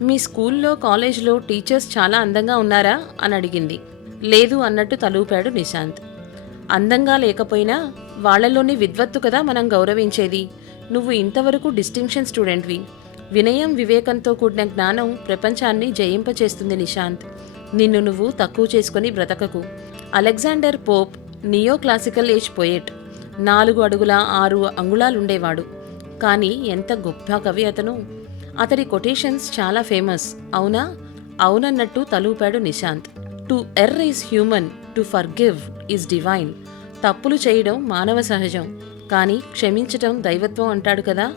మీ స్కూల్లో కాలేజ్లో టీచర్స్ చాలా అందంగా ఉన్నారా? అని అడిగింది. లేదు అన్నట్టు తలూపాడు నిశాంత్. అందంగా లేకపోయినా వాళ్ళలోని విద్వత్తు కదా మనం గౌరవించేది. నువ్వు ఇంతవరకు డిస్టింక్షన్ స్టూడెంట్వి. వినయం వివేకంతో కూడిన జ్ఞానం ప్రపంచాన్ని జయింపచేస్తుంది నిశాంత్. నిన్ను నువ్వు తక్కువ చేసుకుని బ్రతకకు. Alexander Pope neo classical age poet. నాలుగు అడుగుల ఆరు అంగుళాలుండేవాడు. కానీ ఎంత గొప్ప కవి అతను. అతడి కొటేషన్స్ చాలా ఫేమస్. అవునా? అవునన్నట్టు తలూపాడు Nishant. To err is human to forgive is divine. తప్పులు చేయడం మానవ సహజం. కానీ క్షమించటం దైవత్వం అంటాడు కదా?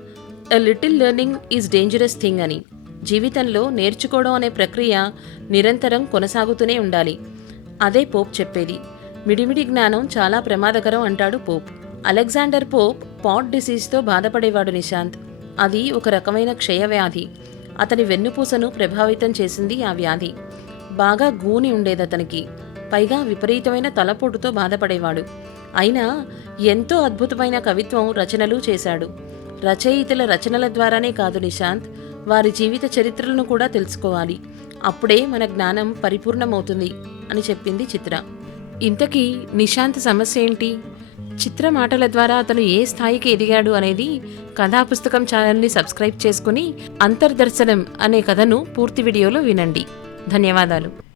A little learning is dangerous thing అని. జీవితంలో నేర్చుకోవడం అనే ప్రక్రియ నిరంతరం కొనసాగుతూనే ఉండాలి. అదే పోప్ చెప్పేది. మిడిమిడి జ్ఞానం చాలా ప్రమాదకరం అంటాడు పోప్. అలెగ్జాండర్ పోప్ పాట్ డిసీజ్తో బాధపడేవాడు నిశాంత్. అది ఒక రకమైన క్షయవ్యాధి. అతని వెన్నుపూసను ప్రభావితం చేసింది ఆ వ్యాధి. బాగా గూని ఉండేది అతనికి పైగా విపరీతమైన తలపోటుతో బాధపడేవాడు. అయినా ఎంతో అద్భుతమైన కవిత్వం రచనలు చేశాడు. రచయితల రచనల ద్వారానే కాదు నిశాంత్ వారి జీవిత చరిత్రలను కూడా తెలుసుకోవాలి. అప్పుడే మన జ్ఞానం పరిపూర్ణమవుతుంది అని చెప్పింది చిత్ర. ఇంతకీ నిశాంత్ సమస్య ఏంటి? చిత్ర మాటల ద్వారా అతను ఏ స్థాయికి ఎదిగాడు అనేది కథా పుస్తకం ఛానల్ని సబ్స్క్రైబ్ చేసుకుని అంతర్దర్శనం అనే కథను పూర్తి వీడియోలో వినండి. ధన్యవాదాలు.